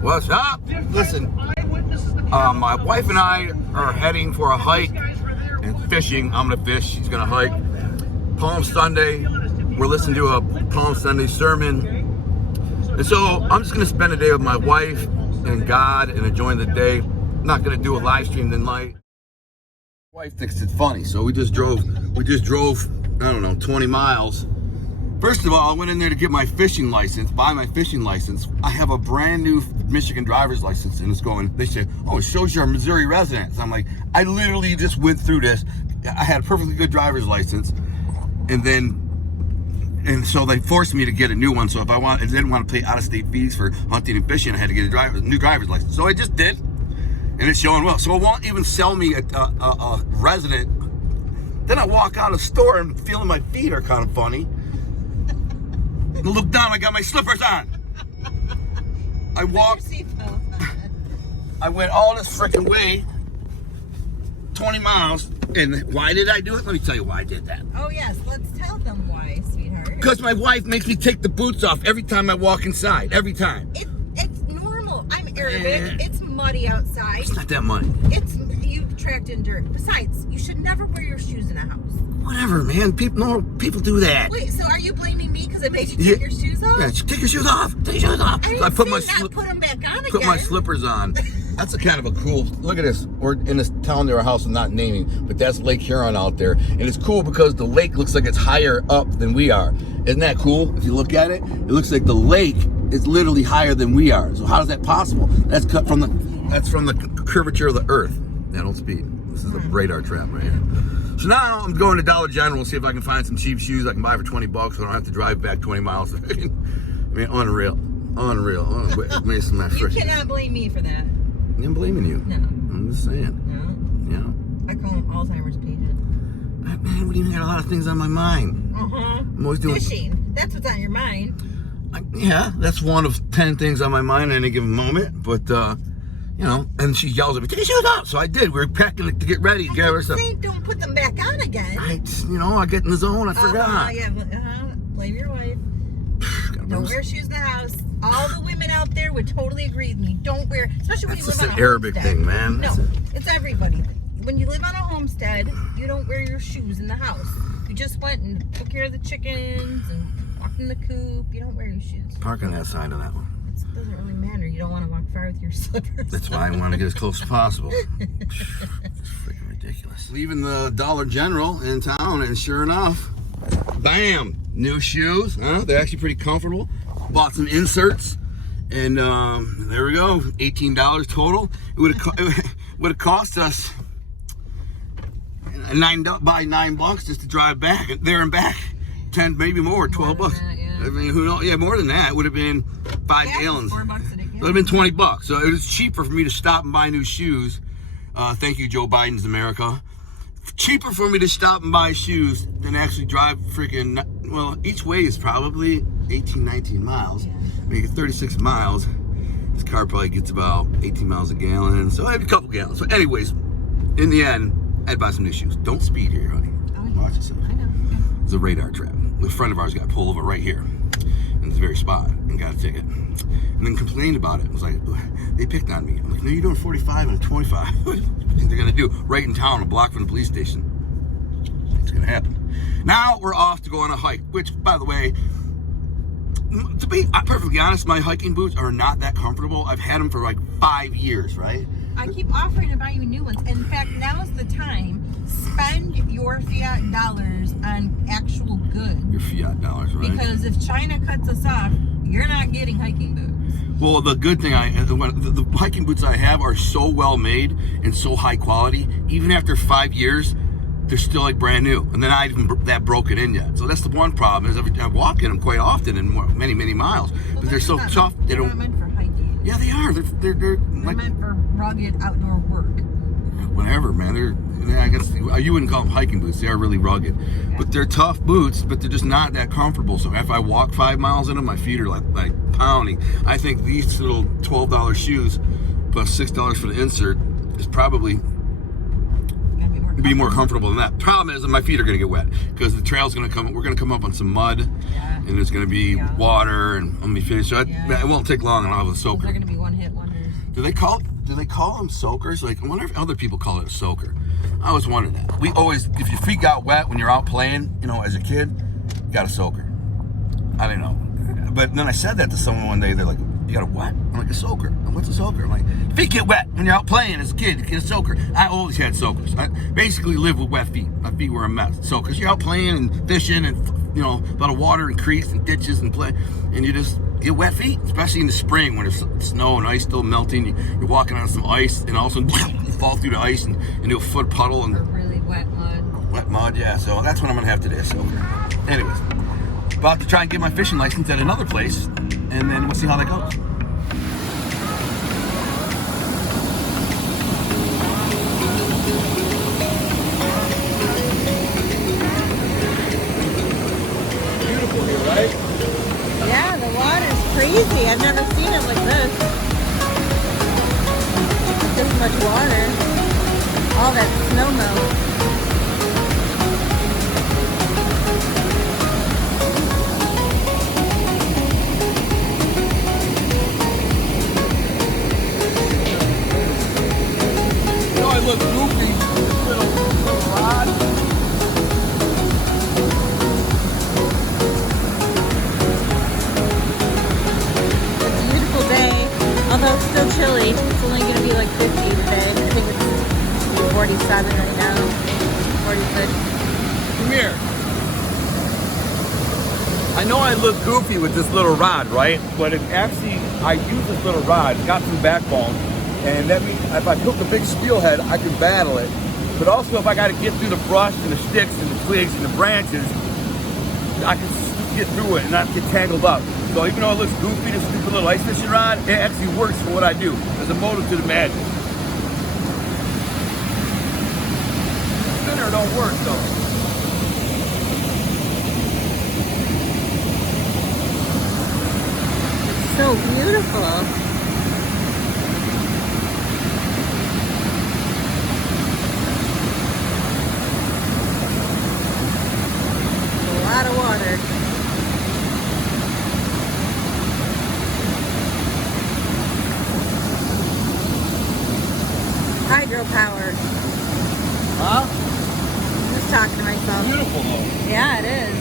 What's up? Listen, my wife and I are heading for a hike and fishing. I'm gonna fish, she's gonna hike. Palm Sunday, we're listening to a Palm Sunday sermon. And so I'm just gonna spend a day with my wife and God and enjoying the day. I'm not gonna do a live stream tonight. My wife thinks it's funny, so we just drove, I don't know, 20 miles. First of all, I went in there to get my fishing license, buy my fishing license. I have a brand new Michigan driver's license, and it's going, they say, oh, it shows you're a Missouri resident. I'm like, I literally just went through this. I had a perfectly good driver's license, and so they forced me to get a new one. So if I didn't want to pay out-of-state fees for hunting and fishing, I had to get a new driver's license. So I just did, and it's showing well. So it won't even sell me a resident. Then I walk out of the store and feeling my feet are kind of funny. I look down, I got my slippers on. I walked, I went all this freaking way, 20 miles, and why did I do it? Let me tell you why I did that. Oh yes, let's tell them why, sweetheart. Because my wife makes me take the boots off every time I walk inside, every time. It's normal. I'm Arabic, it's muddy outside. It's not that muddy. You've tracked in dirt. Besides, you should never wear your shoes in a house. Whatever, man, people do that. Wait, so are you blaming me because I made you take your shoes off? Yeah, take your shoes off, take your shoes off. I So I put put them back on again. Put my slippers on. That's a kind of a cool, look at this. We're in this town near our house I'm not naming, but that's Lake Huron out there. And it's cool because the lake looks like it's higher up than we are. Isn't that cool? If you look at it, it looks like the lake is literally higher than we are. So how is that possible? That's from the curvature of the earth. Yeah, don't speed. This is a radar trap right here. So now I'm going to Dollar General, see if I can find some cheap shoes I can buy for 20 bucks so I don't have to drive back 20 miles. I mean, unreal. You cannot blame me for that. I'm blaming you. No. I'm just saying. No. Yeah. I call him Alzheimer's patient. Man, we even got a lot of things on my mind. I'm always doing fishing. That's what's on your mind. Yeah, that's one of 10 things on my mind at any given moment. But, you know, and she yells at me, take your shoes off. So I did. We were packing to get ready. Get her stuff. Don't put them back on again. I get in the zone. I forgot. Yeah, blame your wife. Don't wear shoes in the house. All the women out there would totally agree with me. Don't wear, especially when you live on a homestead. That's just an Arabic thing, man. No, it's everybody. When you live on a homestead, you don't wear your shoes in the house. You just went and took care of the chickens and walked in the coop. You don't wear your shoes. Park on that side of that one. It doesn't really matter. You don't want to walk far with your slippers. That's why I want to get as close as possible. It's freaking ridiculous. Leaving the Dollar General in town, and sure enough, bam, new shoes. They're actually pretty comfortable. Bought some inserts, and there we go, $18 total. It would have cost us $9 just to drive back there and back, 10, maybe more, 12 bucks. That, yeah. I mean, who knows? Yeah, more than that. It would have been 5 gallons. $4 a It would have been 20 bucks. So it was cheaper for me to stop and buy new shoes. Thank you, Joe Biden's America. Cheaper for me to stop and buy shoes than actually drive freaking, well, each way is probably 18, 19 miles. Yeah. I mean, 36 miles. This car probably gets about 18 miles a gallon. So I have a couple gallons. So anyways, in the end, I'd buy some new shoes. Don't speed here, honey. Oh, yeah. Watch yourself. I know. It's a radar trap. A friend of ours got pulled over right here in this very spot and got a ticket. And then complained about it. It was like, they picked on me. I'm like, no, you're doing 45 and a 25. What do you think they're gonna do? Right in town, a block from the police station. It's gonna happen. Now we're off to go on a hike, which, by the way, to be perfectly honest, my hiking boots are not that comfortable. I've had them for like 5 years, right? I keep offering to buy you new ones. In fact, now is the time. Spend your fiat dollars on actual goods. Your fiat dollars, right? Because if China cuts us off, you're not getting hiking boots. Well, the good thing, the hiking boots I have are so well made and so high quality. Even after 5 years, they're still like brand new, and they're not even that broken in yet. So that's the one problem. Is I walk in them quite often in many miles, well, but they're so tough. They're not meant for hiking. Yeah, they are. They're like, meant for rugged outdoor work. Whatever, man. I guess you wouldn't call them hiking boots. They are really rugged, but they're tough boots. But they're just not that comfortable. So if I walk 5 miles in them, my feet are like pounding. I think these little $12 shoes plus $6 for the insert is probably be more comfortable than that. Problem is that my feet are gonna get wet because the trail's gonna come. We're gonna come up on some mud, and there's gonna be water and I'm gonna be finished. So it won't take long, and I'll have a soaker. They're gonna be one-hit wonders. Do they call them soakers? Like, I wonder if other people call it a soaker. I always wondered that. We always, if your feet got wet when you're out playing, you know, as a kid, you got a soaker. I don't know. But then I said that to someone one day. They're like, "You got a what?" I'm like, "A soaker." And what's a soaker? I'm like, feet get wet when you're out playing as a kid. You get a soaker. I always had soakers. I basically lived with wet feet. My feet were a mess. So, because you're out playing and fishing and, you know, a lot of water and creeks and ditches and play, and you just get wet feet, especially in the spring when there's snow and ice still melting. You're walking on some ice, and all of a sudden you fall through the ice and into a foot puddle and really wet mud. Wet mud, yeah. So that's what I'm gonna have today. So, anyways, about to try and get my fishing license at another place, and then we'll see how that goes. Beautiful here, right? Yeah, the water's crazy. I've never seen it like this. This much water. All that snow melt. You know, I look goofy with this little rod. Although it's still chilly, it's only going to be like 50 today. I think it's 47 right now. 46. Come here. I know I look goofy with this little rod, right? But it actually, I use this little rod. It's got some backbone. And that means if I hook a big steelhead, I can battle it. But also if I got to get through the brush and the sticks and the twigs and the branches, I can get through it and not get tangled up. So even though it looks goofy, this stupid little ice fishing rod, it actually works for what I do. There's a motive to the magic. The spinner don't work though. It's so beautiful. A lot of water. Hydropower. Huh? I'm just talking to myself. Beautiful though. Yeah, it is.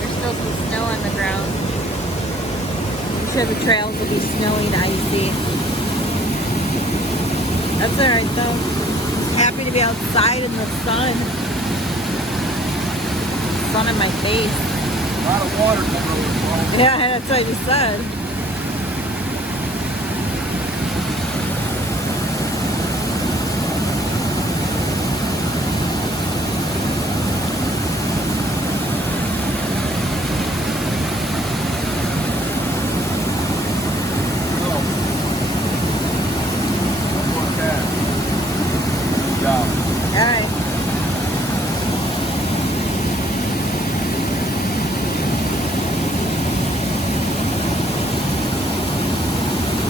There's still some snow on the ground. I'm sure the trails will be snowy and icy. That's alright though. Happy to be outside in the sun. Sun on my face. A lot of water coming over. Yeah, that's what I just said. Alright.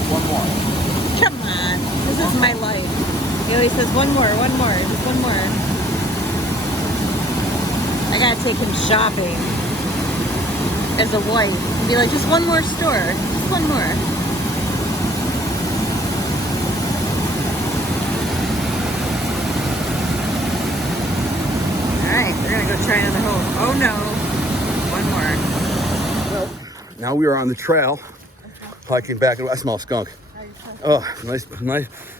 One more. Come on. This is my life. He always says one more, just one more. I gotta take him shopping as a wife. And be like, just one more store. Just one more. We're gonna go try another hole. Oh no. One more. Now we are on the trail, hiking back. I smell skunk. Oh, nice.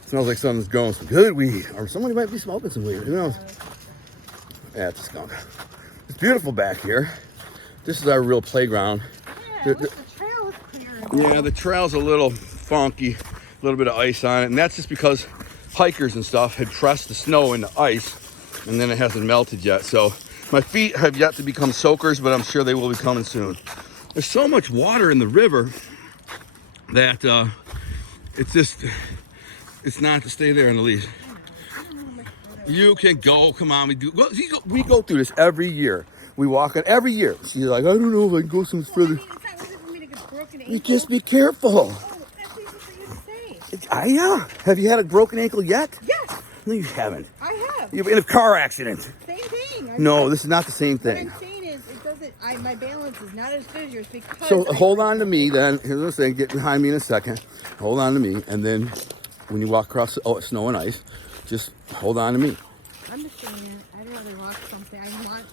Smells like something's growing some good weed. Or somebody might be smoking some weed. Who knows? Yeah, it's a skunk. It's beautiful back here. This is our real playground. Yeah, the trail is clear. Yeah, the trail's a little funky. A little bit of ice on it. And that's just because hikers and stuff had pressed the snow into ice. And then it hasn't melted yet. So my feet have yet to become soakers, but I'm sure they will be coming soon. There's so much water in the river that it's not to stay there in the least. You can go, come on, we go through this every year. We walk on every year. She's like, I don't know if I can go some further. You just be careful. Oh, that's easy for you to say. Yeah. Have you had a broken ankle yet? Yes. No, you haven't. I have. You've been in a car accident. Same thing. No, this is not the same What thing. I'm saying is, it doesn't. My balance is not as good as yours because. So hold on to me then. Here's what I'm saying. Get behind me in a second. Hold on to me, and then when you walk across snow and ice, just hold on to me. I'm just saying, I'd rather walk something. I want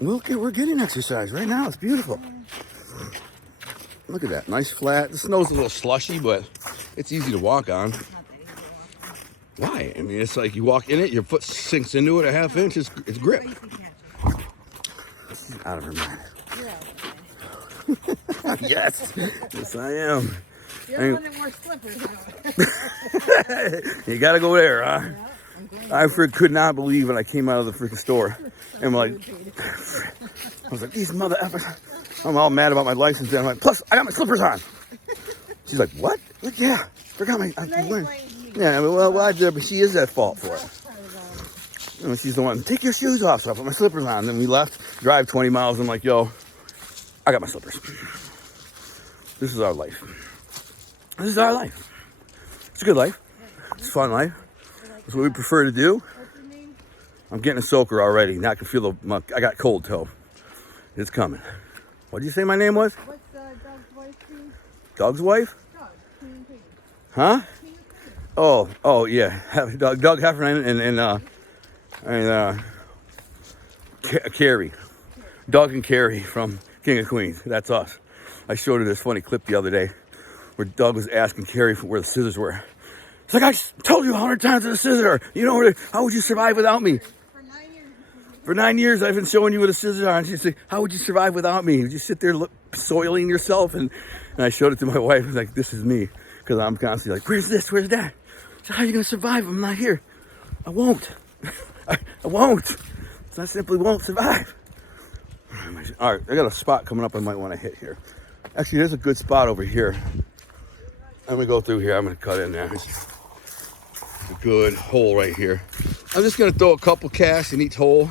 exercise. We're getting exercise right now. It's beautiful. Look at that. Nice flat. The snow's a little slushy, but it's easy to walk on. Not that easy to walk. Why? I mean, it's like you walk in it, your foot sinks into it a half inch. It's grip. She's out of her mind. Yeah. Yes. Yes, I am. You're the one that wore slippers. You got to go there, huh? Yeah, I'm going I could not believe when I came out of the freaking store. And like, I was like, these mother effers. I'm all mad about my license. And I'm like, plus, I got my slippers on. She's like, what? Like, yeah, forgot my. I'm wearing. Yeah, well, but she is at fault for it. You know, she's the one. Take your shoes off. So I put my slippers on. Then we left, drive 20 miles. I'm like, yo, I got my slippers. This is our life. This is our life. It's a good life. It's a fun life. It's what we prefer to do. I'm getting a soaker already. Now I can feel I got cold toe. It's coming. What did you say my name was? What's Doug's wife's name? Doug's wife? Doug. King Pig. Huh? Oh, yeah. Doug Heffernan and Carrie. Doug and Carrie from King of Queens. That's us. I showed her this funny clip the other day where Doug was asking Carrie for where the scissors were. It's like, I told you 100 times where the scissors are. You know how would you survive without me? For 9 years, I've been showing you where the scissors are. And she'd say, how would you survive without me? Would you sit there soiling yourself? And I showed it to my wife. I was like, this is me. Because I'm constantly like, where's this? Where's that? So how are you going to survive? I'm not here. I won't. I won't. So I simply won't survive. All right, I got a spot coming up I might want to hit here. Actually, there's a good spot over here. I'm going to go through here. I'm going to cut in there. There's a good hole right here. I'm just going to throw a couple casts in each hole.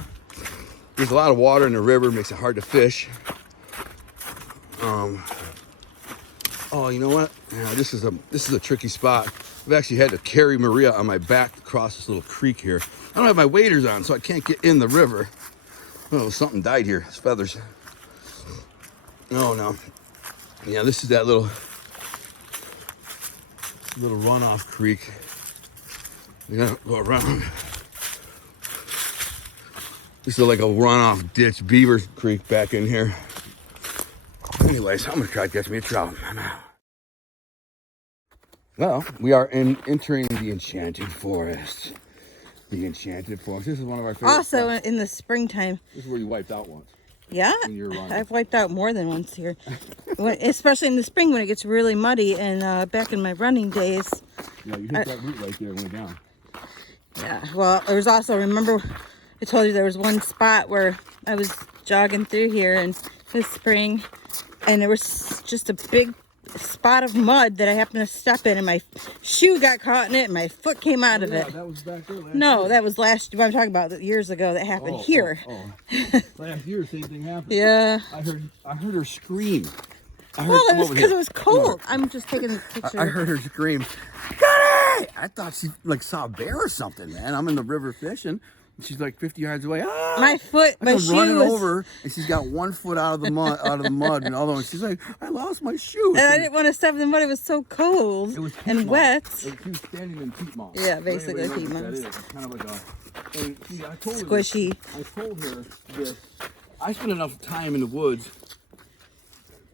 There's a lot of water in the river. Makes it hard to fish. Oh, you know what? Yeah, this is a tricky spot. I've actually had to carry Maria on my back across this little creek here. I don't have my waders on, so I can't get in the river. Oh, something died here. It's feathers. No. Yeah, this is that little runoff creek. You gotta go around. This is like a runoff ditch, Beaver Creek back in here. Anyways, I'm gonna try to catch me a trout. Well, we are entering the Enchanted Forest. The Enchanted Forest. This is one of our favorite Also, spots. in the springtime. This is where you wiped out once. Yeah, When you were running. I've wiped out more than once here. Especially in the spring when it gets really muddy. And back in my running days. Yeah, you hit that root right there and went down. Yeah, well, there was also, remember, I told you there was one spot where I was jogging through here in the spring. And there was just a big spot of mud that I happened to step in. And my shoe got caught in it and my foot came out of it. That was back there last No, year. that was last, what I'm talking about, years ago that happened here. Last year, same thing happened. Yeah. I heard her scream. Well, it was because it was cold. I'm just taking the picture. I heard her scream, "Got it!" I thought she saw a bear or something, man. I'm in the river fishing. And she's like 50 yards away. Ah! My foot, my shoe running was... over, and she's got 1 foot out of the mud, and all of she's like, "I lost my shoe." And I didn't want to step in the mud. It was so cold and wet. She was standing in peat moss. Yeah, basically Anybody peat knows what moss. that is. It's kind of like a. And see, I told her Squishy. I told her this. I spent enough time in the woods.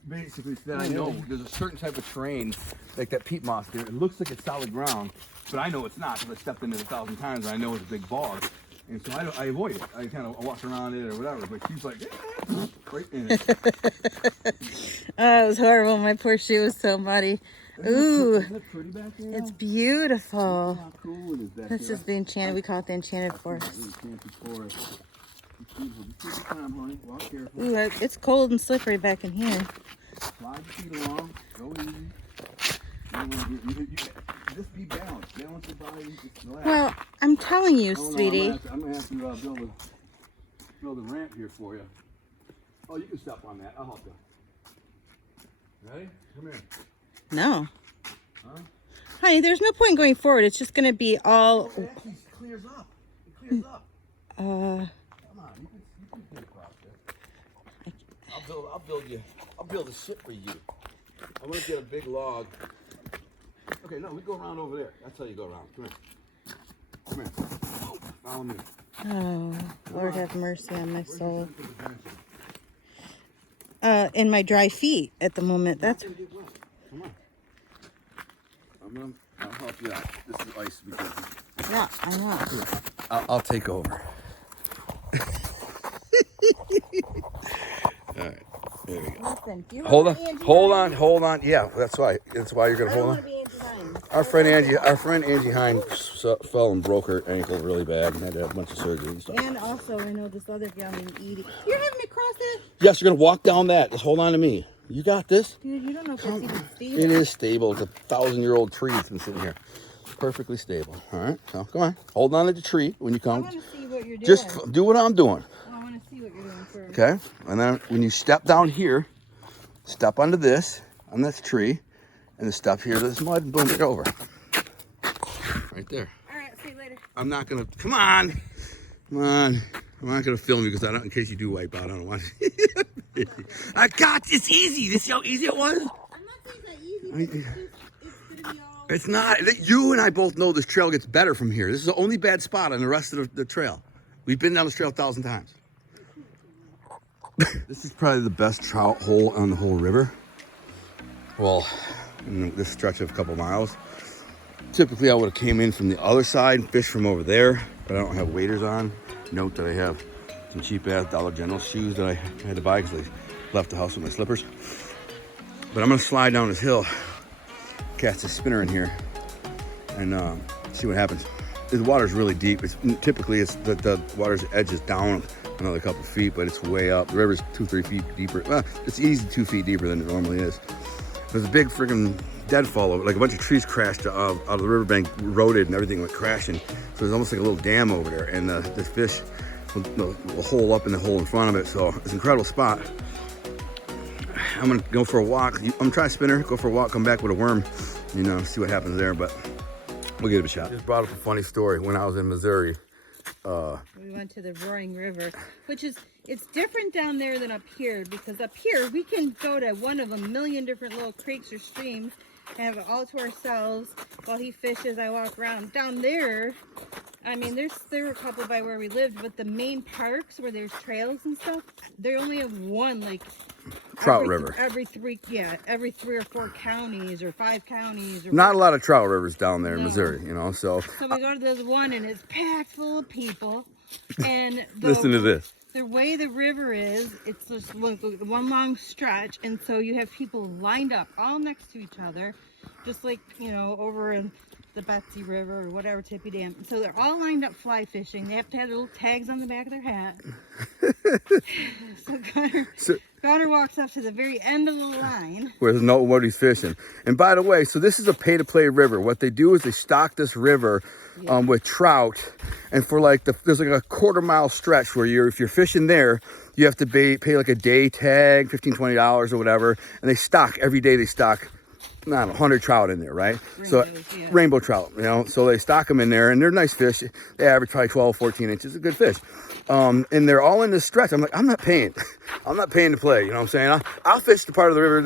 Basically, so that I know there's a certain type of terrain, like that peat moss there. It looks like it's solid ground, but I know it's not because I stepped in it 1,000 times and I know it's a big bog. And so I avoid it. I kind of walk around it or whatever. But she's like, right in it. Oh, it was horrible. My poor shoe was so muddy. Ooh, Isn't it pretty back there? it's beautiful. How cool it is back This there. is the Enchanted. We call it the Enchanted Forest. Enchanted Forest. It's beautiful. Just take your time, honey. Walk careful. Ooh, it's cold and slippery back in here. Slide your feet along. Go easy. Just be balanced. Balance your body. Just relax. Well, I'm telling you, No, sweetie. I'm gonna have to build a ramp here for you. Oh, you can step on that. I'll help you. Ready? Come here. No. Huh? Honey, there's no point going forward. It's just going to be all... It actually clears up. It clears up. Come on, you can get across there. I'll build a ship for you. I'm gonna get a big log. Okay, no, we go around over there. That's how you go around. Come here. Come here. Oh, follow me. Oh, Lord have mercy on my soul. In my dry feet at the moment. That's... Come on. I'll help you out. This is ice. Yeah, I know. I'll take over. All right, there we go. Listen, do you Hold remember on. Yeah, that's why you're gonna hold on. Our friend Angie Hine fell and broke her ankle really bad and had to have a bunch of surgery and stuff. And also, I know this other gal named Edie. You're having me cross it? Yes, you're gonna walk down that. Just hold on to me. You got this. Dude, you don't know if it's even stable. It is stable. It's a 1,000-year-old tree that's been sitting here, perfectly stable. All right, so come on, hold on to the tree when you I come. want to see what you're doing. Just do what I'm doing. I want to see what you're doing first. Okay, and then when you step down here, step onto this, on this tree, and then step here to this mud and boom, it over. Right there. All right, see you later. I'm not gonna, come on. I'm not gonna film you because in case you do wipe out, I don't want to. I got this easy. This is how easy it was. I'm not saying it's that easy. It's gonna be all... It's not. You and I both know this trail gets better from here. This is the only bad spot on the rest of the trail. We've been down this trail 1,000 times. This is probably the best trout hole on the whole river. Well, in this stretch of a couple miles. Typically, I would have came in from the other side, fished from over there, but I don't have waders on. Note that I have some cheap-ass Dollar General shoes that I had to buy because I left the house with my slippers. But I'm gonna slide down this hill, cast a spinner in here, and see what happens. The water's really deep. Typically the water's edge is down another couple feet, but it's way up. The river's 2-3 feet deeper. Well, it's easy 2 feet deeper than it normally is. There's a big freaking deadfall over, like a bunch of trees crashed out of the riverbank, eroded, and everything went crashing. So there's almost like a little dam over there, and this fish will hole up in the hole in front of it. So it's an incredible spot. I'm gonna go for a walk. I'm gonna try a spinner, go for a walk, come back with a worm, see what happens there. But we'll give it a shot. Just brought up a funny story. When I was in Missouri, we went to the Roaring River, which is, it's different down there than up here, because up here we can go to one of a million different little creeks or streams and have it all to ourselves while he fishes. I walk around. Down there, I mean, there were a couple by where we lived, but the main parks where there's trails and stuff, they only have one, like trout river. Every 3 or 4 counties or 5 counties. Or not a lot of trout rivers down there in Missouri, So we go to this one and it's packed full of people. And listen to this. The way the river is, it's just one long stretch, and so you have people lined up all next to each other, just like over in the Betsy River or whatever, Tippy Dam. So they're all lined up fly fishing. They have to have their little tags on the back of their hat. So Connor walks up to the very end of the line where there's nobody's fishing. And by the way, so this is a pay-to-play river. What they do is they stock this river with trout, and for there's like a quarter-mile stretch where if you're fishing there, you have to pay like a day tag, $15-20 or whatever, and they stock every day. They stock 100 trout in there, right? Rainbow trout, so they stock them in there, and they're nice fish. They average probably 12-14 inches, a good fish. And they're all in this stretch. I'm like, I'm not paying to play, you know what I'm saying? I'll fish the part of the river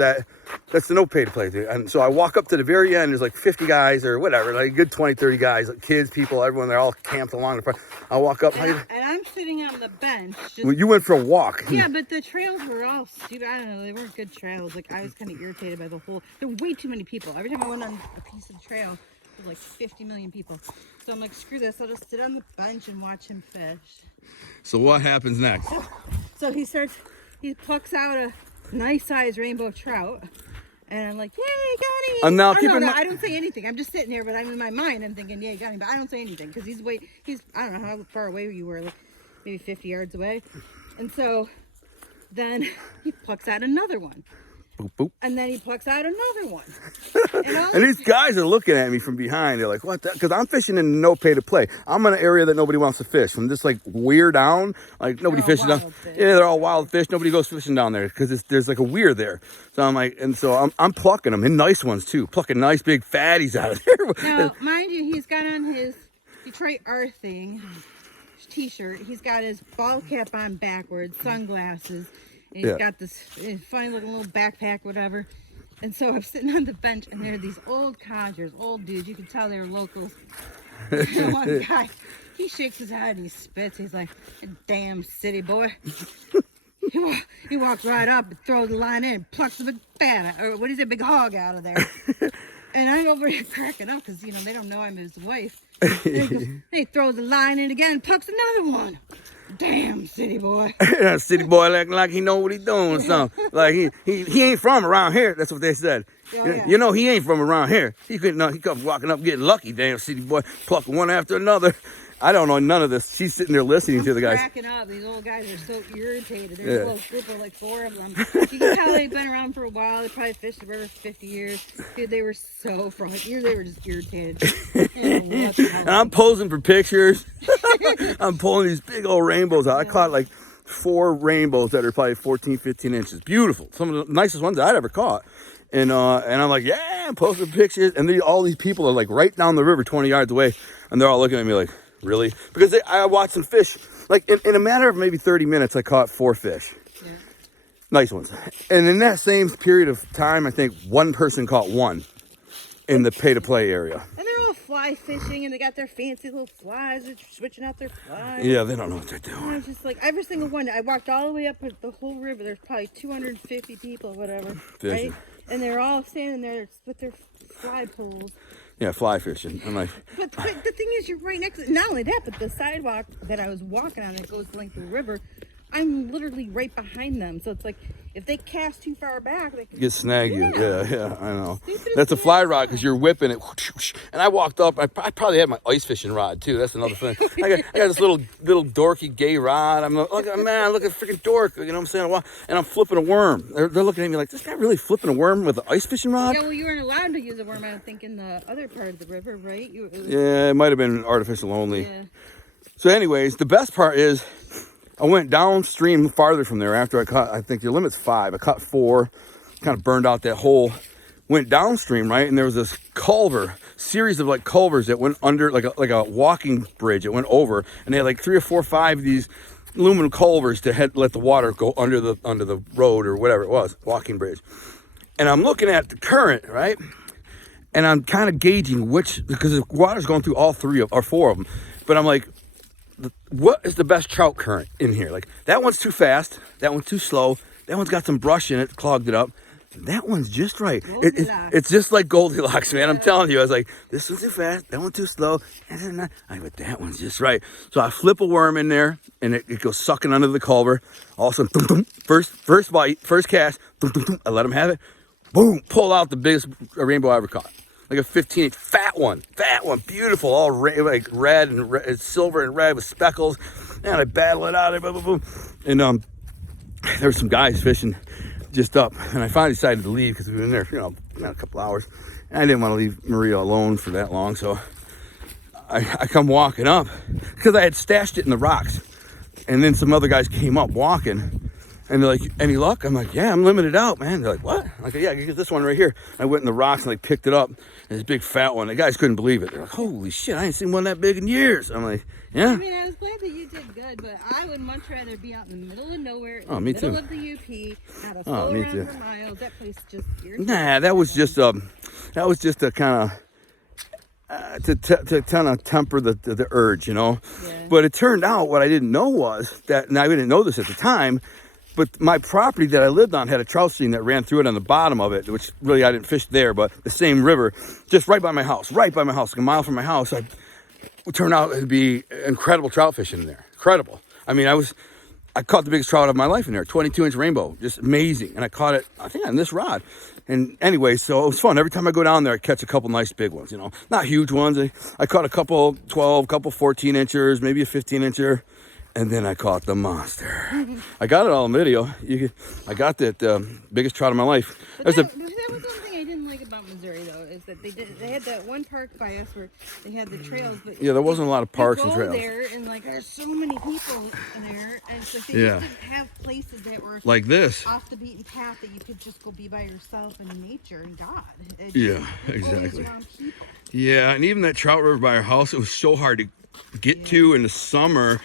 that's the no pay to play to. And so I walk up to the very end, there's like 50 guys or whatever, like a good 20-30 guys, like kids, people, everyone, they're all camped along the front. I walk up. And I'm sitting on the bench. Well, you went for a walk. Yeah, but the trails were all stupid. I don't know, they weren't good trails. Like, I was kind of irritated by the whole, there were way too many people. Every time I went on a piece of trail, there were like 50 million people. So I'm like, screw this, I'll just sit on the bench and watch him fish. So what happens next? So he plucks out a nice sized rainbow trout, and I'm like, yay, got him. And now I don't say anything. I'm just sitting here, but I'm in my mind, I'm thinking, yeah, you got him, but I don't say anything because he's I don't know how far away you were, like maybe 50 yards away. And so then he plucks out another one. boop, boop. And then he plucks out another one. And these guys are looking at me from behind. They're like, what? Because I'm fishing in no pay to play. I'm in an area that nobody wants to fish. From this like weir down, like nobody fishes down. Yeah, they're all wild fish. Nobody goes fishing down there because there's like a weir there. So I'm like, and so I'm plucking them, and nice ones too. Plucking nice big fatties out of there. Now, mind you, he's got on his Detroit Earthing t-shirt. He's got his ball cap on backwards, sunglasses. And he's got this funny looking little backpack, whatever. And so I'm sitting on the bench, and there are these old codgers, old dudes. You can tell they were locals. And one guy, he shakes his head and he spits. He's like, damn city boy. He walks right up and throws the line in and plucks the big fat, or what is it, big hog out of there. And I'm over here cracking up because, you know, they don't know I'm his wife. And he throws the line in again and plucks another one. Damn city boy. City boy acting like he know what he doing or something. Like he ain't from around here. That's what they said. Oh, yeah. You know he ain't from around here. He comes walking up getting lucky. Damn city boy, plucking one after another. I don't know none of this. She's sitting there listening to the guys. Cracking up. These old guys are so irritated. There's a little group of like 4 of them. You can tell they've been around for a while. They probably fished the river for 50 years. Dude, they were so frustrated. They were just irritated. And I'm posing for pictures. I'm pulling these big old rainbows out. I caught like 4 rainbows that are probably 14, 15 inches. Beautiful. Some of the nicest ones I'd ever caught. And I'm like, yeah, I'm posting pictures. And all these people are like right down the river 20 yards away. And they're all looking at me like, really? Because I watched them fish. Like in a matter of maybe 30 minutes, I caught 4 fish. Yeah. Nice ones. And in that same period of time, I think one person caught 1 in the pay-to-play area. And they're all fly fishing, and they got their fancy little flies. They're switching out their flies. Yeah, they don't know what they're doing. And it's just like every single one. I walked all the way up the whole river. There's probably 250 people, whatever. Fishing. Right? And they're all standing there with their fly poles. Yeah, fly fishing. I'm like, but the thing is, you're right next to, not only that, but the sidewalk that I was walking on that goes the length of the river, I'm literally right behind them. So it's like, if they cast too far back, they can snag you. Yeah, I know. That's a fly rod because you're whipping it. And I walked up. I probably had my ice fishing rod too. That's another thing. I got this little dorky gay rod. I'm like, look at freaking dork. You know what I'm saying? And I'm flipping a worm. They're looking at me like, this guy really flipping a worm with an ice fishing rod? Yeah, well, you weren't allowed to use a worm, I think, in the other part of the river, right? Yeah, it might have been artificial only. Yeah. So anyways, the best part is I went downstream farther from there after I caught, I think the limit's 5. I caught 4, kind of burned out that hole. Went downstream, right? And there was this series of like culvers that went under, like a walking bridge. It went over, and they had like 3 or 4 or 5 of these aluminum culvers to let the water go under the road or whatever it was, walking bridge. And I'm looking at the current, right? And I'm kind of gauging because the water's going through all 3 or 4 of them. But I'm like, what is the best trout current in here? Like, that one's too fast, that one's too slow, that one's got some brush in it, clogged it up. That one's just right. It's just like Goldilocks, man. I'm telling you. I was like, this one's too fast, that one's too slow. But that one's just right. So I flip a worm in there, and it goes sucking under the culvert. All of a sudden, first bite, first cast, I let him have it. Boom, pull out the biggest rainbow I ever caught. Like a 15-inch fat one, beautiful, all like red and silver and red with speckles. And I battle it out, boom, boom, boom. And there were some guys fishing just up, and I finally decided to leave because we've been there, a couple hours. And I didn't want to leave Maria alone for that long, so I come walking up because I had stashed it in the rocks. And then some other guys came up walking. And they're like, any luck? I'm like, yeah, I'm limited out, man. They're like, what? I'm like, yeah, you get this one right here. I went in the rocks and picked it up. And this big fat one. The guys couldn't believe it. They're like, holy shit, I ain't seen one that big in years. I'm like, yeah. I mean, I was glad that you did good, but I would much rather be out in the middle of nowhere, in the too. middle of the UP, not a full around for miles. That place just irritates. Nah, that was just a kind of to kind of temper the urge, Yeah. But it turned out what I didn't know was that, and I didn't know this at the time, but my property that I lived on had a trout stream that ran through it on the bottom of it, which really I didn't fish there, but the same river, just right by my house, like a mile from my house. It turned out to be incredible trout fishing in there. Incredible. I mean, I caught the biggest trout of my life in there, 22-inch rainbow, just amazing. And I caught it, I think, on this rod. And anyway, so it was fun. Every time I go down there, I catch a couple nice big ones, Not huge ones. I caught a couple 12, couple 14-inchers, maybe a 15-incher. And then I caught the monster. I got it all on video. I got that biggest trout of my life. But that was one thing I didn't like about Missouri, though, is that they had that one park by us where they had the trails, but yeah, there wasn't a lot of parks and trails. You go there and like there's so many people there, and it's like they just didn't have places that were like this off the beaten path that you could just go be by yourself in nature and God. Exactly. Yeah, and even that trout river by our house, it was so hard to get to in the summer.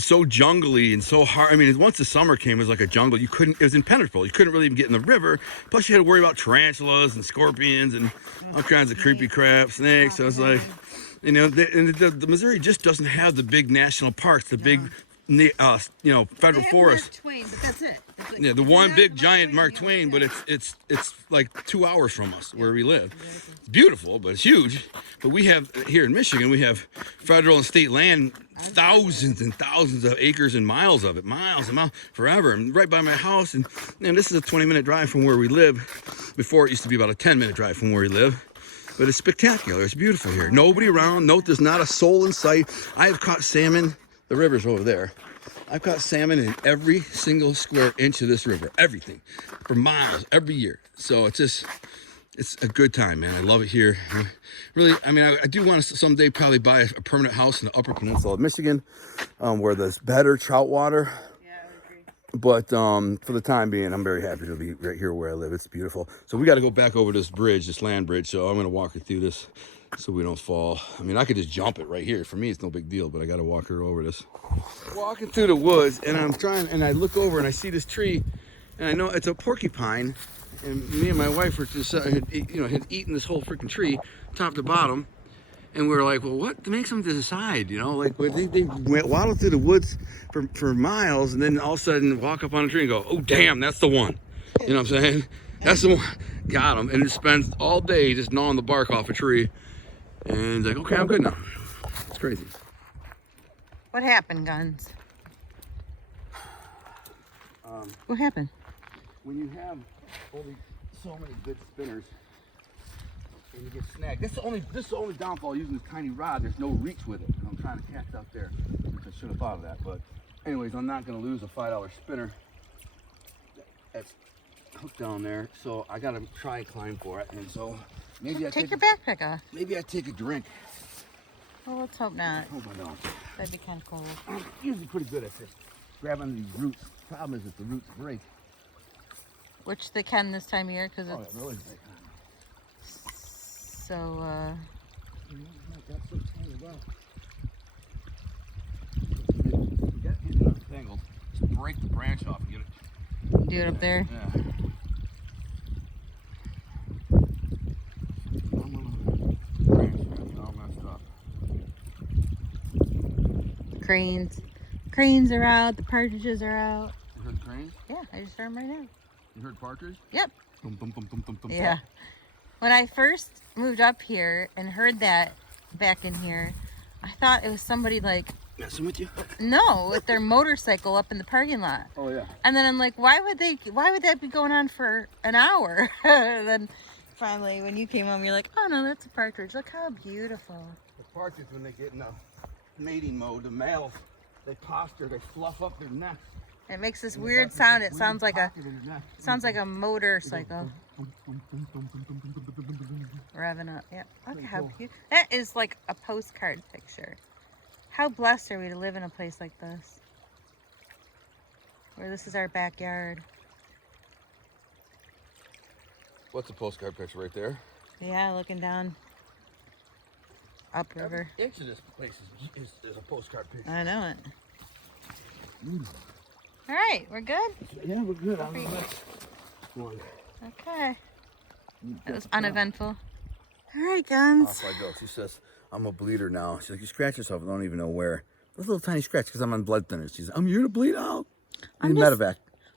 So jungly and so hard. I mean, once the summer came, it was like a jungle. It was impenetrable. You couldn't really even get in the river. Plus, you had to worry about tarantulas and scorpions and all kinds of creepy crap, snakes. So it's like, you know, the Missouri just doesn't have the big national parks, the big, federal forests. Mark Twain, but that's it. Yeah, the one big giant Mark Twain, but it's like 2 hours from us where we live. It's beautiful, but it's huge. But we have here in Michigan, we have federal and state land, thousands and thousands of acres and miles of it, miles and miles, forever. And right by my house, and this is a 20-minute drive from where we live. Before it used to be about a 10-minute drive from where we live. But it's spectacular. It's beautiful here. Nobody around. Note, there's not a soul in sight. I have caught salmon. The river's over there. I've caught salmon in every single square inch of this river, everything, for miles, every year. So it's a good time, man. I love it here. Really, I mean, I do want to someday probably buy a permanent house in the Upper Peninsula of Michigan, where there's better trout water. Yeah, I would agree. But for the time being, I'm very happy to be right here where I live. It's beautiful. So we got to go back over this bridge, this land bridge. So I'm going to walk her through this so we don't fall. I mean, I could just jump it right here. For me, it's no big deal, but I got to walk her over this. Walking through the woods, and and I look over and I see this tree, and I know it's a porcupine. And me and my wife were just, had eaten this whole freaking tree, top to bottom. And we were like, well, what makes them decide? You know, like they waddle through the woods for miles, and then all of a sudden walk up on a tree and go, oh, damn, that's the one. You know what I'm saying? That's the one. Got him. And it spends all day just gnawing the bark off a tree. And it's like, okay, I'm good now. It's crazy. What happened, Guns? What happened? When you have only so many good spinners, and you get snagged. This is the only downfall using this tiny rod. There's no reach with it. I'm trying to catch up there, which I should have thought of that. But anyways, I'm not going to lose a $5 spinner that's hooked down there. So I got to try and climb for it. And so maybe I take your backpack off. Maybe I take a drink. Well, let's hope not. Hope I don't. That'd be kind of cool. I'm usually pretty good at this. Grabbing these roots. Problem is that the roots break. Which they can this time of year because it's really so. Just break the branch off and get it. Do it up there. Yeah. All messed up. Cranes are out. The partridges are out. You heard the cranes? Yeah, I just heard them right now. You heard partridge? Yep. Dum, dum, dum, dum, dum, dum, Yeah. When I first moved up here and heard that back in here, I thought it was somebody like messing with you? No, with their motorcycle up in the parking lot. Oh yeah. And then I'm like, why would that be going on for an hour? Then finally when you came home you're like, oh no, that's a partridge. Look how beautiful. The partridge, when they get in a mating mode, the males, they posture, they fluff up their necks. It makes this weird sound. It sounds like a motorcycle. Revving up. Yeah. Look how cute. That is like a postcard picture. How blessed are we to live in a place like this? Where this is our backyard. What's a postcard picture right there? Yeah, looking down. Upriver. Every inch of this place is a postcard picture. I know it. All right, we're good? Yeah, we're good. On the next one. Okay. That was uneventful. All right, Guns. Off I go. She says, I'm a bleeder now. She's like, you scratch yourself. I don't even know where. A little tiny scratch because I'm on blood thinners. She's like, I'm here to bleed out. I'm medevac.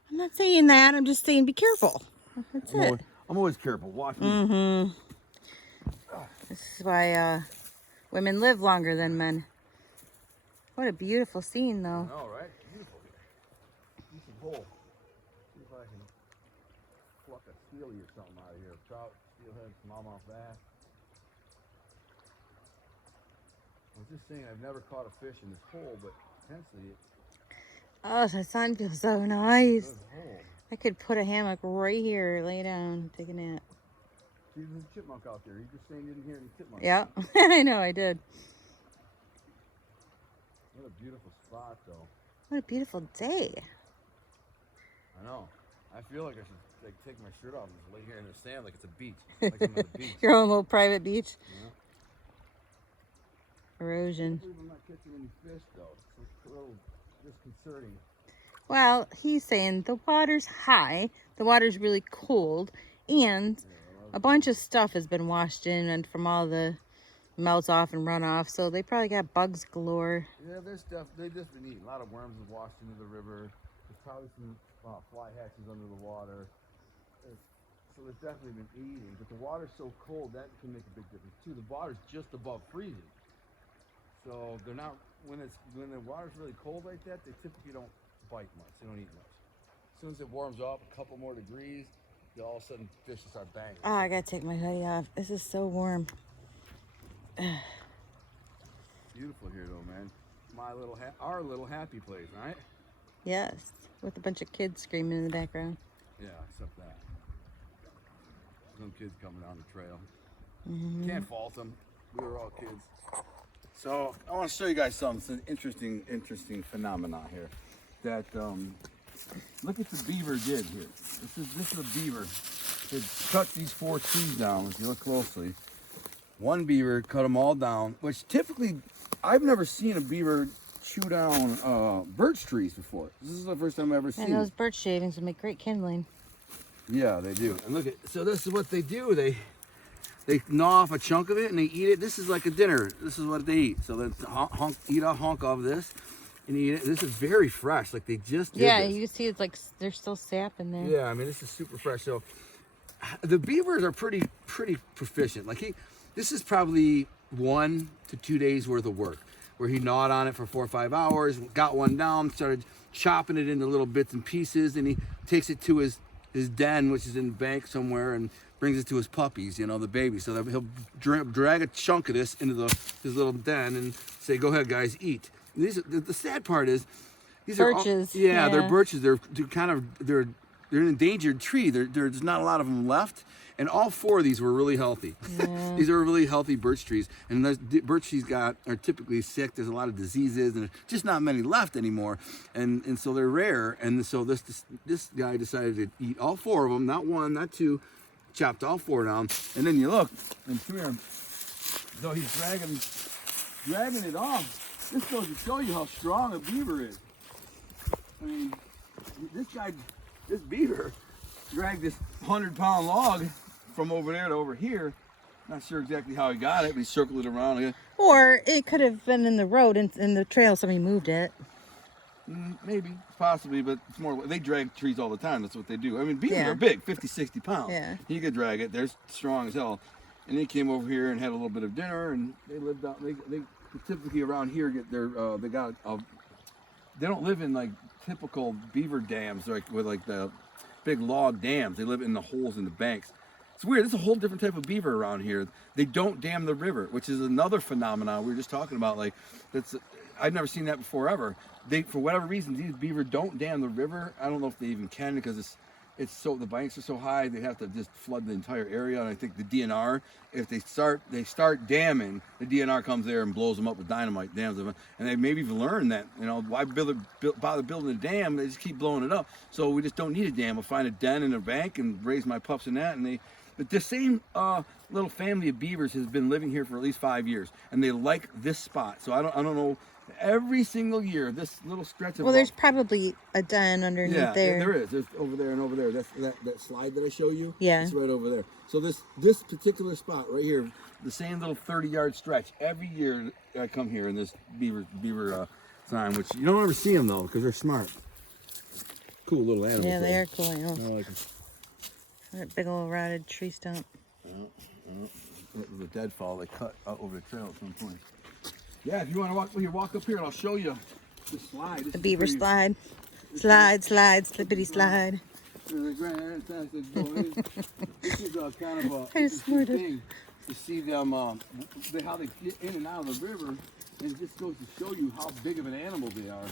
I'm not saying that. I'm just saying be careful. That's it. I'm always careful. Watch me. Mm-hmm. This is why women live longer than men. What a beautiful scene, though. I know, right? Beautiful here. Use some hole. See if I can pluck a steely or something out of here. Trout, steelhead, smallmouth bass. I was just saying I've never caught a fish in this hole, but potentially Oh, the sun feels so nice. I could put a hammock right here, lay down, take a nap. See, there's a chipmunk out there. You just saying you didn't hear any chipmunks. Yeah, I know, I did. What a beautiful spot, though. What a beautiful day. I know. I feel like I should like take my shirt off and just lay here in the sand like it's a beach. Like I'm at the beach. Your own little private beach. Yeah. Erosion. I believe I'm not catching any fish, though. It's a little disconcerting. Well, he's saying the water's high, the water's really cold, and a bunch of stuff has been washed in and from all the melts off and runoff, so they probably got bugs galore. Yeah, there's stuff. They've just been eating. A lot of worms have washed into the river. There's probably some fly hatches under the water. So there's definitely been eating. But the water's so cold, that can make a big difference, too. The water's just above freezing. So they're not, when the water's really cold like that, they typically don't bite much. They don't eat much. As soon as it warms up a couple more degrees, all of a sudden fish will start banging. Oh, I gotta take my hoodie off. This is so warm. Beautiful here, though, man. Our little happy place, right? Yes, with a bunch of kids screaming in the background. Yeah, except that. Some kids coming down the trail. Mm-hmm. Can't fault them. We were all kids. So I want to show you guys something. It's an interesting phenomenon here. That look at the beaver did here. This is a beaver. It cut these 4 trees down. If you look closely, one beaver cut them all down. Which typically, I've never seen a beaver chew down birch trees before. This is the first time I've ever seen. And those birch shavings would make great kindling. Yeah, they do. And look at, so this is what they do. They gnaw off a chunk of it and they eat it. This is like a dinner. This is what they eat. So they eat a hunk of this and eat it. This is very fresh. Like they just did this. You see it's like there's still sap in there. Yeah, I mean, this is super fresh. So the beavers are pretty proficient. Like this is probably 1 to 2 days worth of work where he gnawed on it for 4 or 5 hours, got one down, started chopping it into little bits and pieces, and he takes it to his den, which is in the bank somewhere, and brings it to his puppies, you know, the babies. So that he'll drag a chunk of this into his little den and say, "Go ahead, guys, eat." And the sad part is, these birches. are all, they're birches. They're an endangered tree. There's not a lot of them left, and all 4 of these were really healthy. Yeah. These are really healthy birch trees, and those birch trees are typically sick. There's a lot of diseases, and there's just not many left anymore, and so they're rare. And so this guy decided to eat all 4 of them, not 1, not 2, chopped all 4 down, and then you look, and here, so he's dragging it off. This goes to show you how strong a beaver is. I mean, this beaver dragged this 100-pound log from over there to over here. Not sure exactly how he got it, but he circled it around again. Or it could have been in the road, in the trail, somebody moved it. Maybe, possibly, but it's more, they drag trees all the time. That's what they do. I mean, beavers are big, 50, 60 pounds. Yeah. He could drag it. They're strong as hell. And they came over here and had a little bit of dinner, and they lived out, they typically around here get their, they don't live in like typical beaver dams, like with like the big log dams. They live in the holes in the banks. It's weird. There's a whole different type of beaver around here. They don't dam the river, which is another phenomenon we were just talking about. Like, I've never seen that before ever. For whatever reason, these beaver don't dam the river. I don't know if they even can, because the banks are so high, they have to just flood the entire area. And I think the DNR, if they start damming, the DNR comes there and blows them up with dynamite, dams them. And they maybe have learned that, you know, why bother building a dam? They just keep blowing it up. So we just don't need a dam. We'll find a den in a bank and raise my pups in that. But the same little family of beavers has been living here for at least 5 years, and they like this spot. So I don't know. Every single year, this little stretch of there's probably a den underneath there. Yeah, there is. There's over there and over there. That's that slide that I show you. Yeah, it's right over there. So this particular spot right here, the same little 30-yard stretch. Every year I come here in this beaver sign, which you don't ever see them though, because they're smart. Cool little animals. Yeah, they are cool animals. I like them. That big old rotted tree stump. It was a deadfall they cut over the trail at some point. Yeah, if you want to walk up here, and I'll show you the slide. The beaver slide. Slide, slippity slide. This is kind of I just snorted. thing to see them, how they get in and out of the river, and it just goes to show you how big of an animal they are.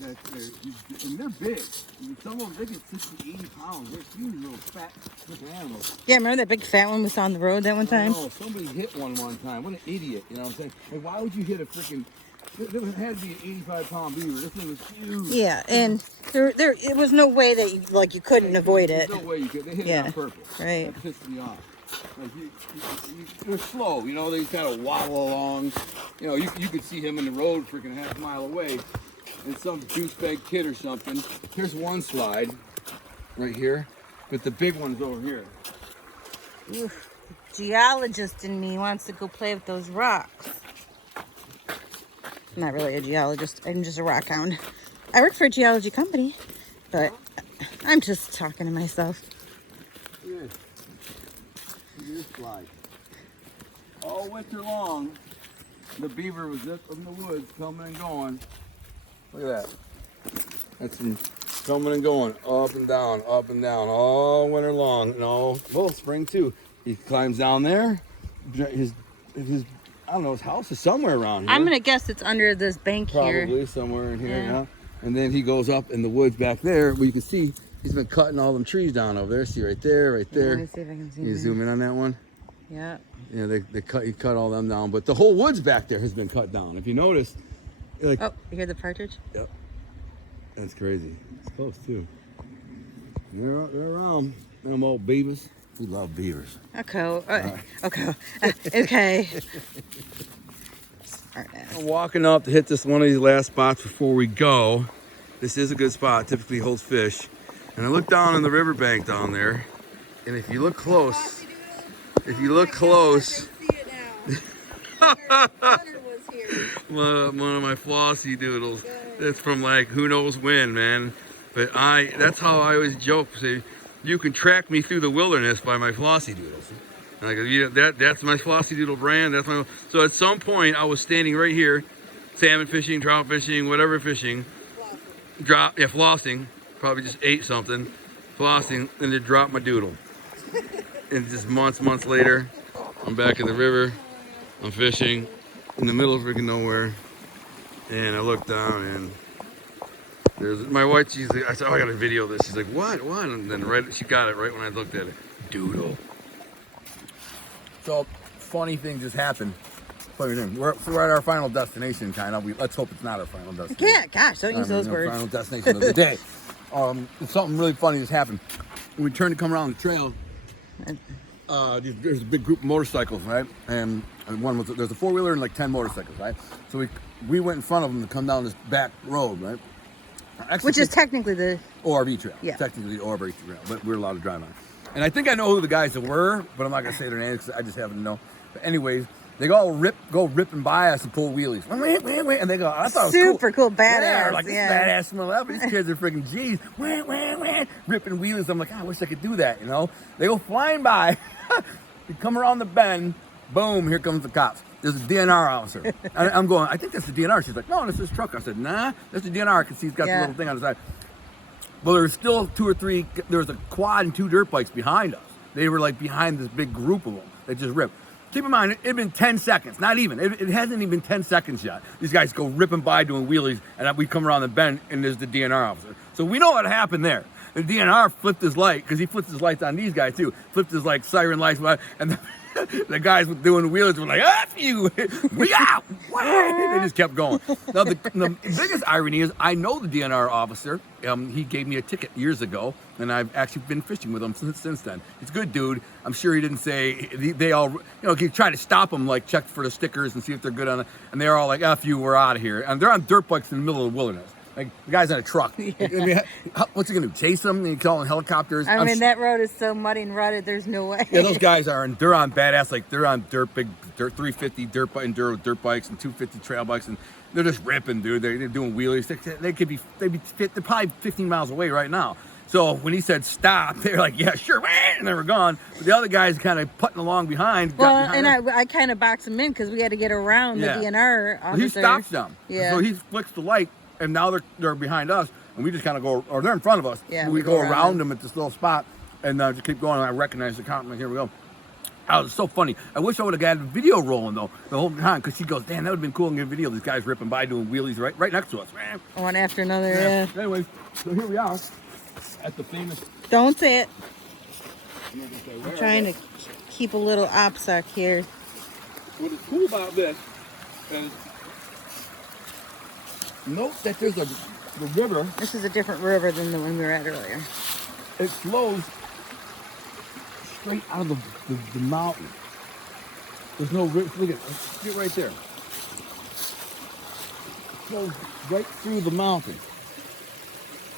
And they're big. I mean, some of them, they get 60, 80 pounds. They're huge little fat animals. Yeah, remember that big fat one we saw on the road that one time? Oh, somebody hit one time. What an idiot, you know what I'm saying? Like, why would you hit a freaking... There had to be an 85-pound beaver. This thing was huge. Yeah, and it was no way that you couldn't avoid it. There's no way you could. They hit it on purpose. Right. That pissed me off. Like they're slow, you know. They kind of waddle along. You know, you could see him in the road, freaking half a mile away, and some douchebag kid or something. Here's one slide, right here, but the big one's over here. Oof. The geologist in me wants to go play with those rocks. I'm not really a geologist. I'm just a rock hound. I work for a geology company, but I'm just talking to myself. Here. This slide. All winter long, the beaver was up in the woods, coming and going. Look at that. That's him coming and going, up and down, all winter long. No, well, spring too. He climbs down there. His I don't know, his house is somewhere around here. I'm gonna guess it's under this bank here. Probably somewhere in here, yeah. And then he goes up in the woods back there, where you can see he's been cutting all them trees down over there. See right there, right there. Let me see if I can see. Can you zoom in on that one? Yeah. Yeah, he cut all them down, but the whole woods back there has been cut down. If you notice, like, oh, you hear the partridge? Yep. That's crazy. It's close too. They're around. Them old beavers. We love beavers. Okay. Okay. Okay. I'm walking up to hit this one of these last spots before we go. This is a good spot. Typically holds fish. And I look down on the riverbank down there, and if you look close, one of my flossy doodles. It's from like who knows when, man. But that's how I always joke. Say, you can track me through the wilderness by my flossy doodles. And I go, yeah, that's my flossy doodle brand. So at some point I was standing right here, salmon fishing, trout fishing, whatever fishing. Flossing. Probably just ate something, flossing, and then dropped my doodle. And just months later, I'm back in the river. I'm fishing in the middle of freaking nowhere, and I look down and there's my wife. I said, "Oh, I got to video this." She's like, "What? What?" And then she got it right when I looked at it. Doodle. So funny thing just happened. We're at our final destination, kind of. Let's hope it's not our final destination. Yeah, gosh, don't use those words. Final destination of the day. Something really funny just happened. When we turned to come around the trail, there's a big group of motorcycles, right? And there's a 4-wheeler and like 10 motorcycles, right? So we went in front of them to come down this back road, right? Actually, which is technically the ORV trail. Yeah. Technically the ORV trail, but we're allowed to drive on it. And I think I know who the guys were, but I'm not gonna say their names because I just happen to know. But anyways, they go ripping by us and pull wheelies. And they go, I thought it was super cool, badass. Yeah, like this badass smell up. These kids are freaking G's. Ripping wheelies. I'm like, I wish I could do that, you know? They go flying by. They come around the bend. Boom, here comes the cops. There's a DNR officer. I'm going, I think that's the DNR. She's like, no, that's his truck. I said, nah, that's the DNR because he's got the little thing on the side. Well, there's still 2 or 3, there was a quad and 2 dirt bikes behind us. They were like behind this big group of them. They just ripped. Keep in mind, it had been 10 seconds, not even. It hasn't even been 10 seconds yet. These guys go ripping by doing wheelies, and we come around the bend, and there's the DNR officer. So we know what happened there. The DNR flipped his light, because he flipped his lights on these guys too. Flipped his like siren lights, and the guys doing the wheelies were like, F you, we out. They just kept going. Now, the biggest irony is I know the DNR officer. He gave me a ticket years ago, and I've actually been fishing with him since then. He's a good dude. I'm sure he didn't say, they all, he tried to stop him, like check for the stickers and see if they're good on it. And they're all like, F you, we're out of here. And they're on dirt bikes in the middle of the wilderness. Like, the guy's in a truck. Yeah. I mean, what's he going to do? Chase them? And call in helicopters? I mean, that road is so muddy and rutted, there's no way. Yeah, those guys they're on badass, like, they're on big 350 dirt bikes and 250 trail bikes, and they're just ripping, dude. They're doing wheelies. They're probably 15 miles away right now. So when he said stop, they were like, yeah, sure, and they were gone. But the other guys kind of putting along behind. Well, and I kind of boxed him in because we had to get around the DNR officer. Well, he stops them. Yeah. So he flicks the light. And now they're behind us, and we just kind of go, or they're in front of us. Yeah, we go around them at this little spot, and just keep going. And I recognize the cop. Here we go. Oh, it's so funny. I wish I would have got a video rolling though the whole time, because she goes, "Damn, that would have been cool and get a video." These guys ripping by doing wheelies right next to us, man. One after another, yeah. Anyway, so here we are at the famous. Don't say it. I'm not gonna say where, I'm trying to keep a little OPSEC here. What is cool about this is note that there's the river. This is a different river than the one we were at earlier. It flows straight out of the mountain. There's no river. Look at it. Get right there. It flows right through the mountain.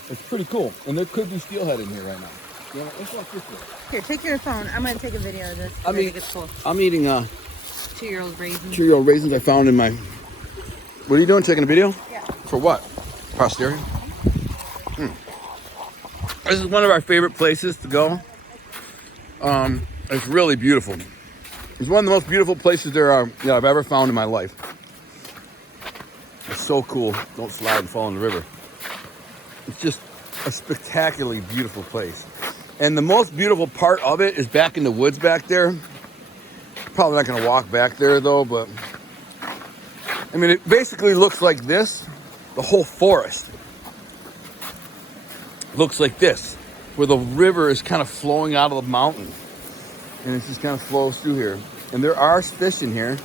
It's pretty cool. And there could be steelhead in here right now. You know, let's walk this way. Here, take your phone. I'm going to take a video of this. I think it's cool. I'm eating 2-year-old raisins. 2-year-old raisins I found in my... What are you doing? Taking a video? Yeah. For what? Posterity? This is one of our favorite places to go. It's really beautiful. It's one of the most beautiful places I've ever found in my life. It's so cool. Don't slide and fall in the river. It's just a spectacularly beautiful place. And the most beautiful part of it is back in the woods back there. Probably not going to walk back there though, but I mean, it basically looks like this. The whole forest looks like this, where the river is kind of flowing out of the mountain. And it just kind of flows through here. And there are fish in here,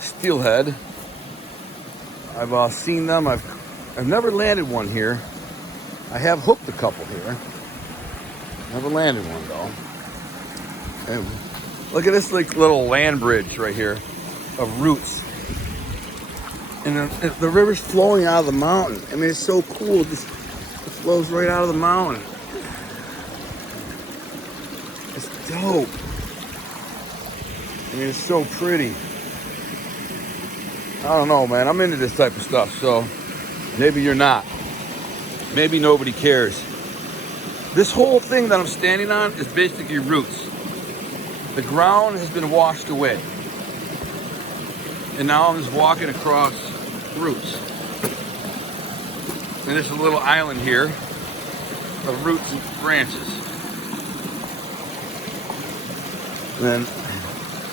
steelhead. I've seen them. I've never landed one here. I have hooked a couple here. Never landed one though. And look at this like little land bridge right here of roots. And the river's flowing out of the mountain. I mean, it's so cool. It flows right out of the mountain. It's dope. I mean, it's so pretty. I don't know, man. I'm into this type of stuff, so maybe you're not. Maybe nobody cares. This whole thing that I'm standing on is basically roots. The ground has been washed away. And now I'm just walking across roots. And there's a little island here of roots and branches. And then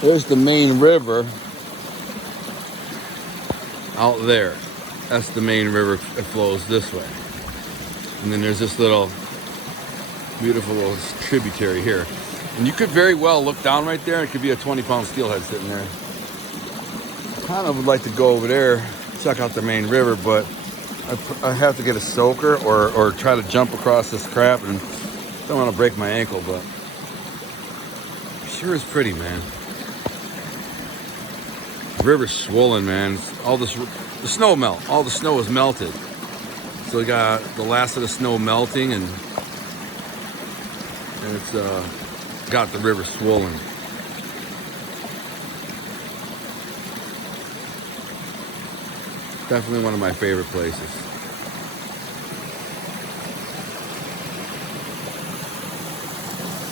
there's the main river out there. That's the main river. It flows this way. And then there's this little beautiful little tributary here. And you could very well look down right there and it could be a 20-pound steelhead sitting there. I kind of would like to go over there, check out the main river, but I have to get a soaker or try to jump across this crap, and don't want to break my ankle, but it sure is pretty, man. The river's swollen, man. All this, the snow melt, all the snow is melted. So we got the last of the snow melting, and it's got the river swollen. Definitely one of my favorite places.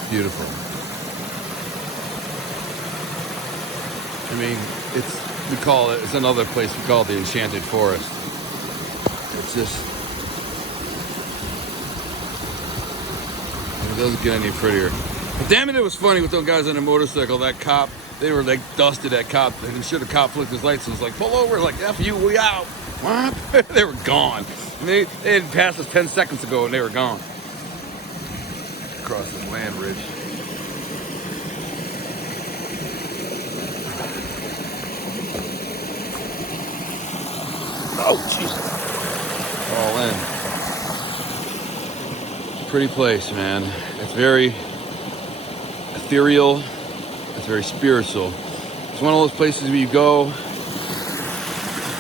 Beautiful. I mean, it's another place we call it the Enchanted Forest. It's just, it doesn't get any prettier. But damn it, it was funny with those guys on a motorcycle. That cop, they were like dusted that cop. And sure, the cop flicked his lights and was like, pull over, like, F you, we out. What? They were gone. I mean, they had passed us 10 seconds ago and they were gone. Across this land bridge. Oh, Jesus. All in. Pretty place, man. It's very ethereal. It's very spiritual. It's one of those places where you go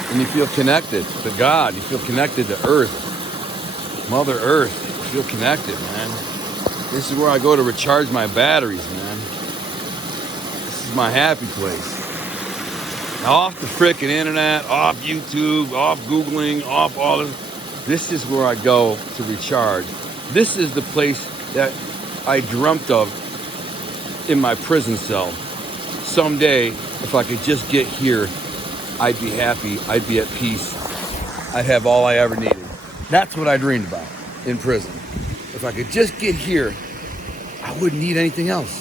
and you feel connected to God. You feel connected to Earth, Mother Earth. You feel connected, man. This is where I go to recharge my batteries, man. This is my happy place. Off the frickin' internet, off YouTube, off Googling, off all of this is where I go to recharge. This is the place that I dreamt of in my prison cell. Someday, if I could just get here, I'd be happy, I'd be at peace, I'd have all I ever needed. That's what I dreamed about in prison. If I could just get here, I wouldn't need anything else.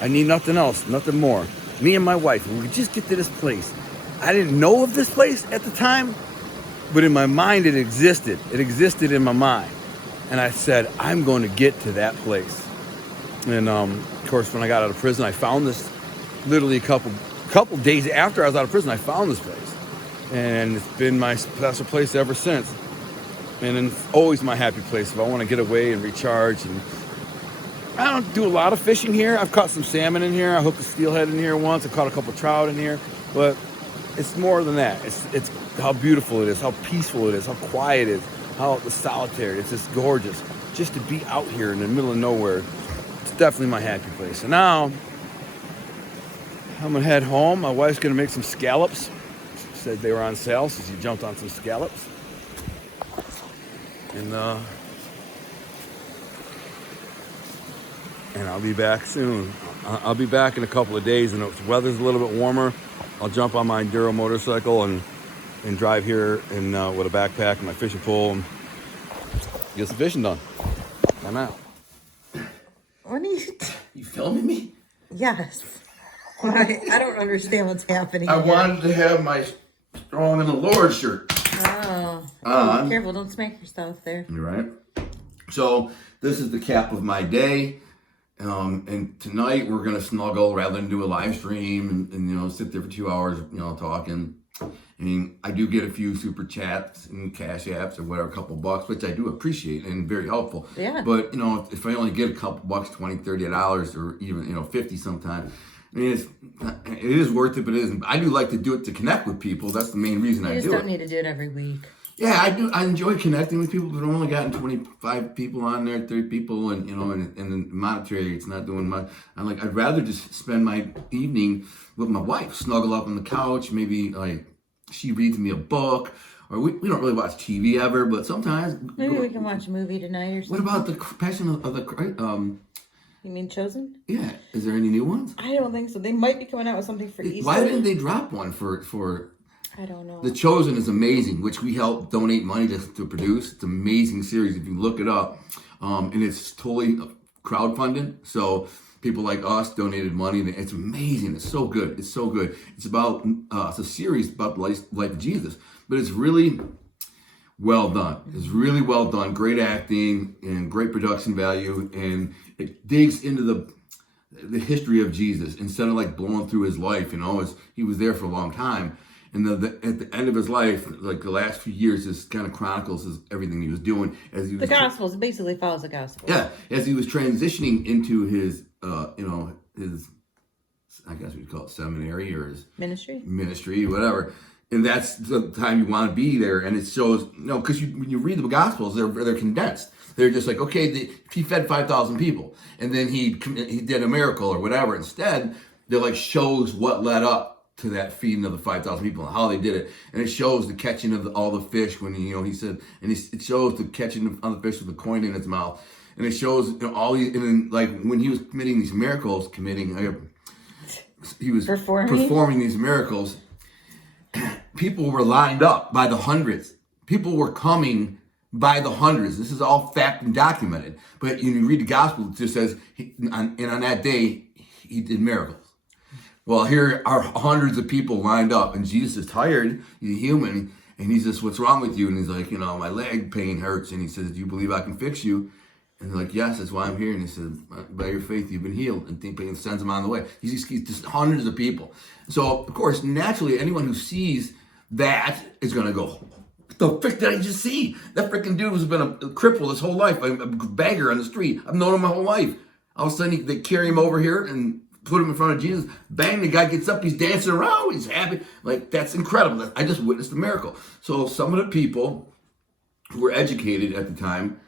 I need nothing else, nothing more. Me and my wife, we could just get to this place. I didn't know of this place at the time, but in my mind it existed. It existed in my mind. And I said, I'm going to get to that place. And of course, when I got out of prison, I found this literally a couple days after I was out of prison. I found this place, and it's been my special place ever since. And it's always my happy place if I want to get away and recharge. And I don't do a lot of fishing here. I've caught some salmon in here. I hooked a steelhead in here once. I caught a couple trout in here, but it's more than that. It's how beautiful it is, how peaceful it is, how quiet it is, how solitary. It's just gorgeous. Just to be out here in the middle of nowhere, it's definitely my happy place. And now I'm gonna head home. My wife's gonna make some scallops. She said they were on sale, so she jumped on some scallops. And I'll be back soon. I'll be back in a couple of days, and if the weather's a little bit warmer, I'll jump on my Enduro motorcycle and drive here and with a backpack and my fishing pole and get some fishing done. I'm out. What are you? You filming me? Yes. I don't understand what's happening. I wanted to have my Strong in the Lord shirt. Oh, be careful! Don't smack yourself there. You're right. So this is the cap of my day. And tonight we're gonna snuggle rather than do a live stream and sit there for 2 hours, talking. I mean, I do get a few super chats and cash apps or whatever, a couple bucks, which I do appreciate and very helpful. Yeah. But if I only get a couple bucks, $20, $30, or even 50 sometimes, I mean, it is worth it, but it isn't. I do like to do it to connect with people. That's the main reason I do it. You just don't need to do it every week. Yeah, I do. I enjoy connecting with people, but I've only gotten 25 people on there, 30 people, and and monetary, it's not doing much. I'd rather just spend my evening with my wife, snuggle up on the couch, maybe she reads me a book, or we don't really watch TV ever, but sometimes maybe we can watch a movie tonight or something. What about the Passion of the You mean Chosen? Yeah. Is there any new ones? I don't think so. They might be coming out with something for Easter. Why didn't they drop one for? I don't know. The Chosen is amazing, which we help donate money to produce. It's an amazing series if you look it up. And it's totally crowdfunded. So people like us donated money. And it's amazing. It's so good. It's so good. It's about, it's a series about the life of Jesus. But it's really well done. It's really well done. Great acting and great production value. And it digs into the history of Jesus instead of blowing through his life. He was there for a long time. And at the end of his life, the last few years, this kind of chronicles everything he was doing as he was. The Gospels basically follows the Gospels. Yeah, as he was transitioning into his, his, I guess we'd call it seminary or his ministry, whatever. And that's the time you want to be there. And it shows, because when you read the Gospels, they're condensed. They're just okay, he fed 5,000 people, and then he did a miracle or whatever. Instead, they're shows what led up to that feeding of the 5,000 people and how they did it. And it shows the catching of all the fish when, he said, and it shows the catching of the fish with the coin in its mouth. And it shows all these, and then when he was committing these miracles, he was performing these miracles, people were lined up by the hundreds. People were coming by the hundreds. This is all fact and documented. But you read the gospel, it just says, on that day, he did miracles. Well, here are hundreds of people lined up, and Jesus is tired. He's human, and he says, "What's wrong with you?" And he's like, "My leg pain hurts." And he says, "Do you believe I can fix you?" And they're like, "Yes, that's why I'm here." And he says, "By your faith, you've been healed." And sends him on the way. He's just hundreds of people. So, of course, naturally, anyone who sees that is going to go, "What the frick did I just see? That freaking dude has been a cripple his whole life, a beggar on the street. I've known him my whole life." All of a sudden, they carry him over here and put him in front of Jesus. Bang, the guy gets up, he's dancing around, he's happy. That's incredible. I just witnessed a miracle. So some of the people who were educated at the time,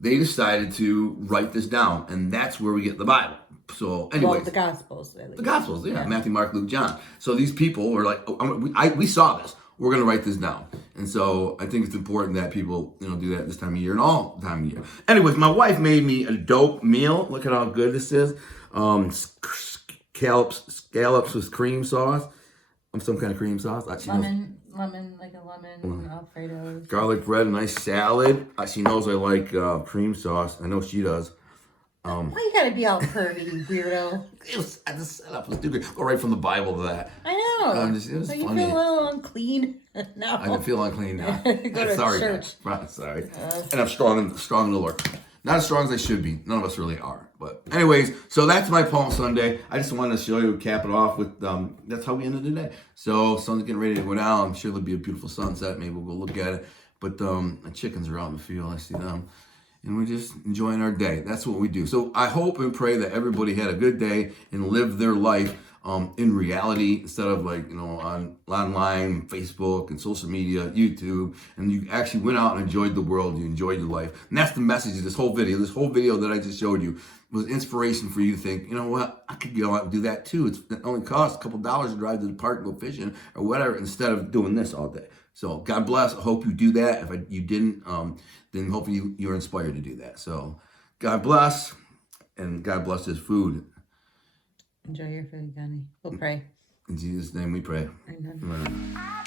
they decided to write this down, and that's where we get the Bible. So anyway, the Gospels. The Gospels, yeah. Matthew, Mark, Luke, John. So these people were we saw this. We're going to write this down. And so I think it's important that people, do that this time of year and all time of year. Anyways, my wife made me a dope meal. Look at how good this is. Scallops with cream sauce. Some kind of cream sauce. Lemon, Alfredo. Garlic bread, a nice salad. She knows I like cream sauce. I know she does. Why you gotta be all pervy, you weirdo? The setup was stupid. Go right from the Bible to that. I know. It was so funny. you feel a little unclean now. I feel unclean now. Go to Sorry, church. guys. Sorry. And I'm strong in the Lord. Not as strong as I should be. None of us really are. But anyways, so that's my Palm Sunday. I just wanted to show you, cap it off with, that's how we ended the day. So sun's getting ready to go down. I'm sure there'll be a beautiful sunset. Maybe we'll go look at it. But the chickens are out in the field. I see them. And we're just enjoying our day. That's what we do. So I hope and pray that everybody had a good day and lived their life in reality instead of like, on online, Facebook and social media, YouTube, and you actually went out and enjoyed the world. You enjoyed your life. And that's the message of this whole video. This whole video that I just showed you was inspiration for you to think, you know what, I could go out and do that too. It only costs a couple dollars to drive to the park and go fishing or whatever instead of doing this all day. So God bless. I hope you do that. If you didn't, then hopefully you're inspired to do that. So God bless, and God bless His food. Enjoy your food, Gunny. We'll pray. In Jesus' name we pray. Amen. Amen.